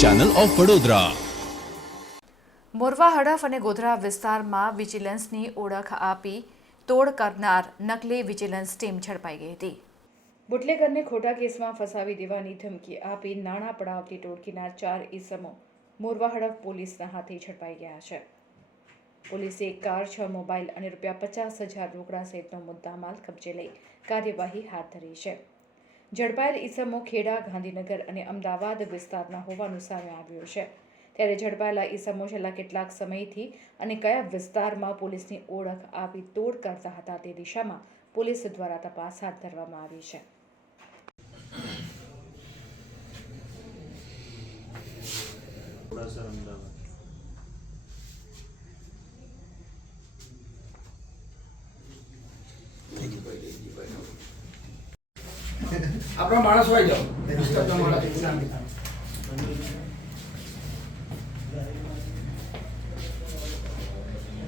Channel of Vadodara. Morva Hadaf અને ગોધરા વિસ્તારમાં વિજિલન્સની ઓળખ આપી તોડ કરનાર નકલી વિજિલન્સ ટીમ ઝડપાઈ ગઈ હતી। બુટલેગરને ખોટા કેસમાં ફસાવી દેવાની ધમકી આપી નાણાં પડાવતી ટોળકીના 4 ઈસમો મોરવા હડફ પોલીસના હાથે ઝડપાઈ ગયા છે। પોલીસે એક કાર, 6 મોબાઈલ અને ₹50,000 રોકડા સહિતનો મુદ્દામાલ કબજે લઈ કાર્યવાહી હાથ ધરી છે। ઝડપાયેલ ઈસમો ખેડા, ગાંધીનગર અને અમદાવાદ વિસ્તારના હોવાનું સામે આવ્યું છે। ત્યારે ઝડપાયેલા ઈસમો છેલ્લા કેટલાક સમયથી અને કયા વિસ્તારમાં પોલીસની ઓળખ આપી તોડ કરતા હતા તે દિશામાં પોલીસ દ્વારા તપાસ હાથ ધરવામાં આવી છે। આપણા માણસ હોય જાઓ